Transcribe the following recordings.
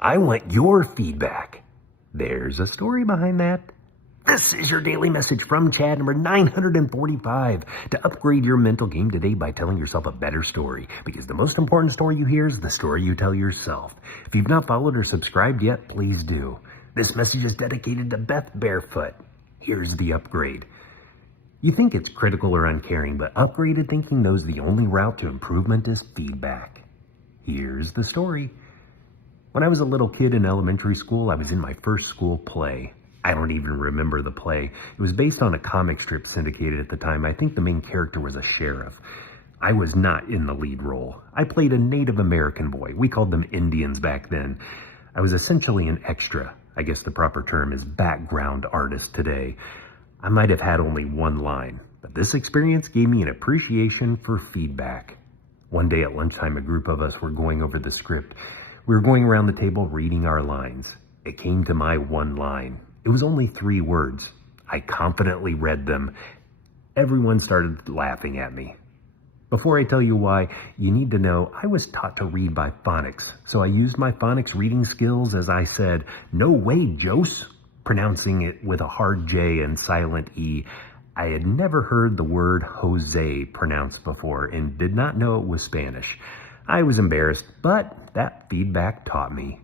I want your feedback. There's a story behind that. This is your daily message from Chad, number 945. To upgrade your mental game today by telling yourself a better story. Because the most important story you hear is the story you tell yourself. If you've not followed or subscribed yet, please do. This message is dedicated to Beth Barefoot. Here's the upgrade. You think it's critical or uncaring, but upgraded thinking knows the only route to improvement is feedback. Here's the story. When I was a little kid in elementary school, I was in my first school play. I don't even remember the play. It was based on a comic strip syndicated at the time. I think the main character was a sheriff. I was not in the lead role. I played a Native American boy. We called them Indians back then. I was essentially an extra. I guess the proper term is background artist today. I might have had only one line, but this experience gave me an appreciation for feedback. One day at lunchtime, a group of us were going over the script. We were going around the table reading our lines. It came to my one line. It was only 3 words. I confidently read them. Everyone started laughing at me. Before I tell you why, you need to know I was taught to read by phonics. So I used my phonics reading skills as I said, "No way, Jose," pronouncing it with a hard J and silent E. I had never heard the word Jose pronounced before and did not know it was Spanish. I was embarrassed, but that feedback taught me.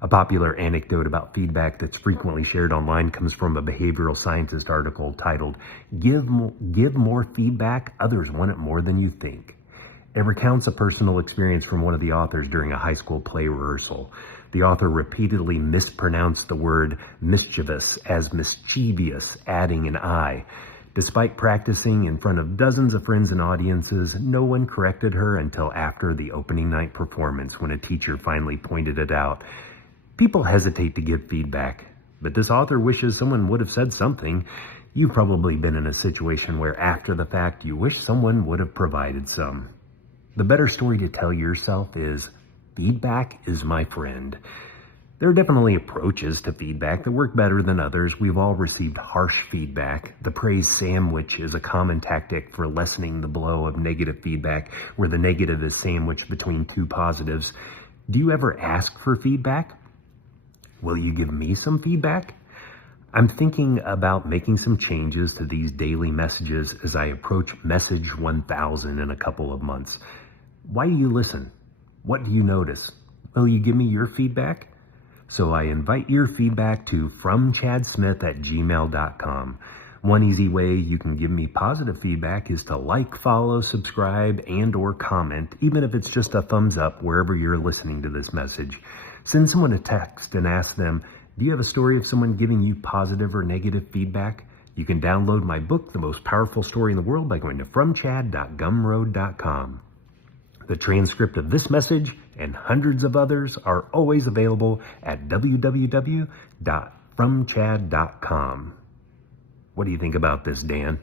A popular anecdote about feedback that's frequently shared online comes from a behavioral scientist article titled, Give More Feedback, Others Want It More Than You Think. It recounts a personal experience from one of the authors during a high school play rehearsal. The author repeatedly mispronounced the word mischievous as mischievous, adding an I. Despite practicing in front of dozens of friends and audiences, no one corrected her until after the opening night performance when a teacher finally pointed it out. People hesitate to give feedback, but this author wishes someone would have said something. You've probably been in a situation where after the fact you wish someone would have provided some. The better story to tell yourself is, feedback is my friend. There are definitely approaches to feedback that work better than others. We've all received harsh feedback. The praise sandwich is a common tactic for lessening the blow of negative feedback, where the negative is sandwiched between 2 positives. Do you ever ask for feedback? Will you give me some feedback? I'm thinking about making some changes to these daily messages as I approach message 1000 in a couple of months. Why do you listen? What do you notice? Will you give me your feedback? So I invite your feedback to fromchadsmith@gmail.com. One easy way you can give me positive feedback is to like, follow, subscribe, and or comment, even if it's just a thumbs up wherever you're listening to this message. Send someone a text and ask them, do you have a story of someone giving you positive or negative feedback? You can download my book, The Most Powerful Story in the World, by going to fromchad.gumroad.com. The transcript of this message and hundreds of others are always available at www.fromchad.com. What do you think about this, Dan?